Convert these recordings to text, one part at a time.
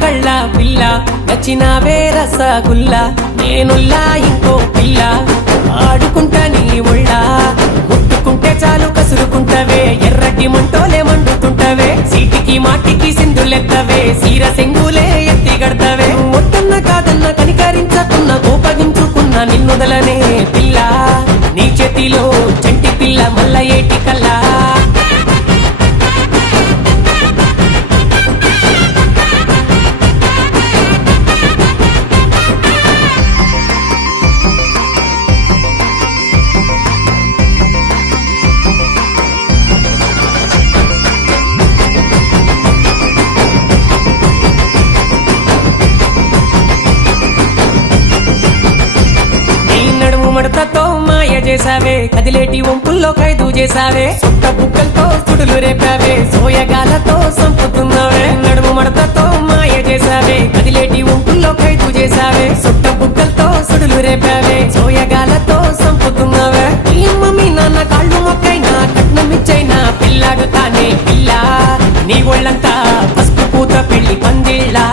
కళ్ళ పిల్ల నచ్చినావే రసగుల్లా నేనుల్లా ఇంకో పిల్ల ఆడుకుంటా నీ ఒళ్ళ ముట్టుకుంటే చాలు కసురుకుంటవే ఎర్రటి మంటోలే మండుతుంటవే సీటికి మాటికి సింధులెత్తవే సీర సెంగులే ఎత్తి గడతవే ఒట్టన్న కాదన్న కనికరించకున్న కోపగించుకున్న నిన్నుదలనే పిల్ల నీ చేతిలో చంటి పిల్ల మల్ల ఏటి కల్లా మడతతో మాయ చేసావే కదిలేటి వంపుల్లో ఖైదు చేసావే సుట్ట బుక్కలతో సుడులు రేపావే సోయగాలతో సంపుతున్నావే నడుము మడతతో మాయ చేసావే కదిలేటి వంపుల్లో ఖైదు చేసావే సుట్ట బుక్కలతో సుడులు రేపావే సోయగాలతో సంపుతున్నావే ఈ మమ్మీ నాన్న కాళ్ళు మొక్కైనా కట్నమిచ్చైనా పిల్లాడు తానే పిల్ల నీ ఒళ్ళంతా పసుపు పూత పెళ్లి పందిళ్ళా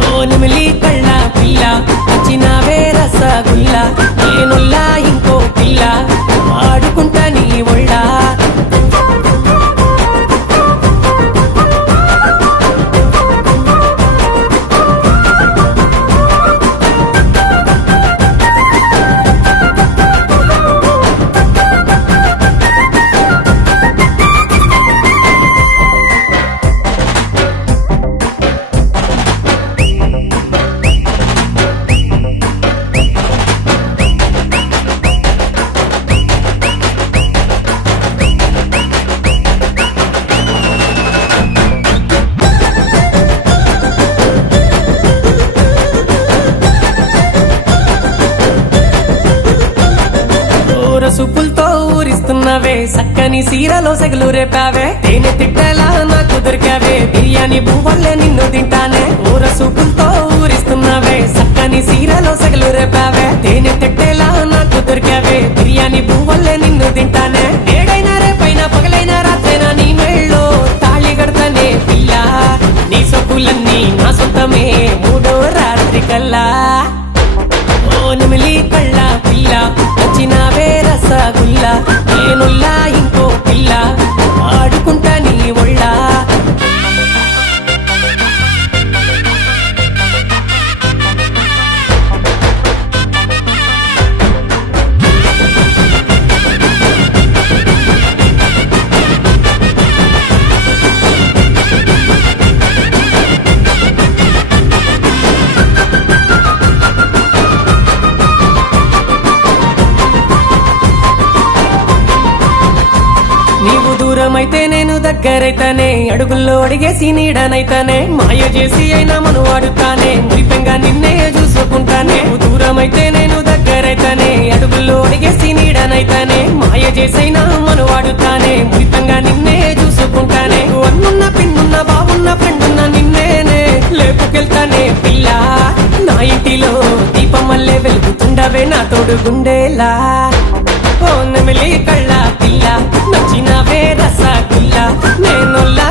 ఓ నిమిలి కళ్ళ పిల్ల నచ్చినావే రసగుల్లా నేనుల్లా ఇంకో పిల్ల ఆడుకుంటా నీ ఒళ్ళ సుపులతో ఊరిస్తున్నవే సక్కని సీరలో సెగలు రేపావే తేనె తిట్టేలా నాకు దొరికావే బిర్యానీ పువ్వులే నిన్ను తింటానే ఊర సూపులతో ఊరిస్తున్నవే సక్కని సీరలో సెగలు రేపావే తేనె తిట్టేలా నాకు దొరికావే బిర్యానీ పువ్వులే నిన్ను తింటానే ఏడైనా రేపైనా పగలైనా రాత్రైనా నీ మెళ్ళో తాళి గడతనే పిల్ల నీ సొక్కులన్నీ నా సొంతమే మూడో రాత్రి కల్లా ఓ నిమిలి కళ్ళ పిల్ల నచ్చినావే రసగుల్లా నేనుల్లా ఇంకో పిల్ల ఆడుకుంటా నీ ఒళ్ళ నీవు దూరమైతే నేను దగ్గరైతానే అడుగుల్లో అడిగేసి నీడనైతానే మాయ చేసి అయినా మను వాడుతానే మురిపెంగా నిన్నే చూసుకుంటానే దూరమైతే నేను దగ్గరైతానే అడుగుల్లో అడిగేసి నీడనైతానే మాయ చేసైనా మను వాడుతానే మురిపెంగా నిన్నే చూసుకుంటానే అన్నున్న పిన్నున్న బావున్న ఫ్రెండున్న నిన్నేనే లేపుకెళ్తానే పిల్ల నా ఇంటిలో దీపం వల్లే వెలుగుతుండవే నా తోడు గుండేలా ఓ నెమిలి కళ్ళ పిల్ల నచ్చినవే రసగుల్లా నేనుల్లా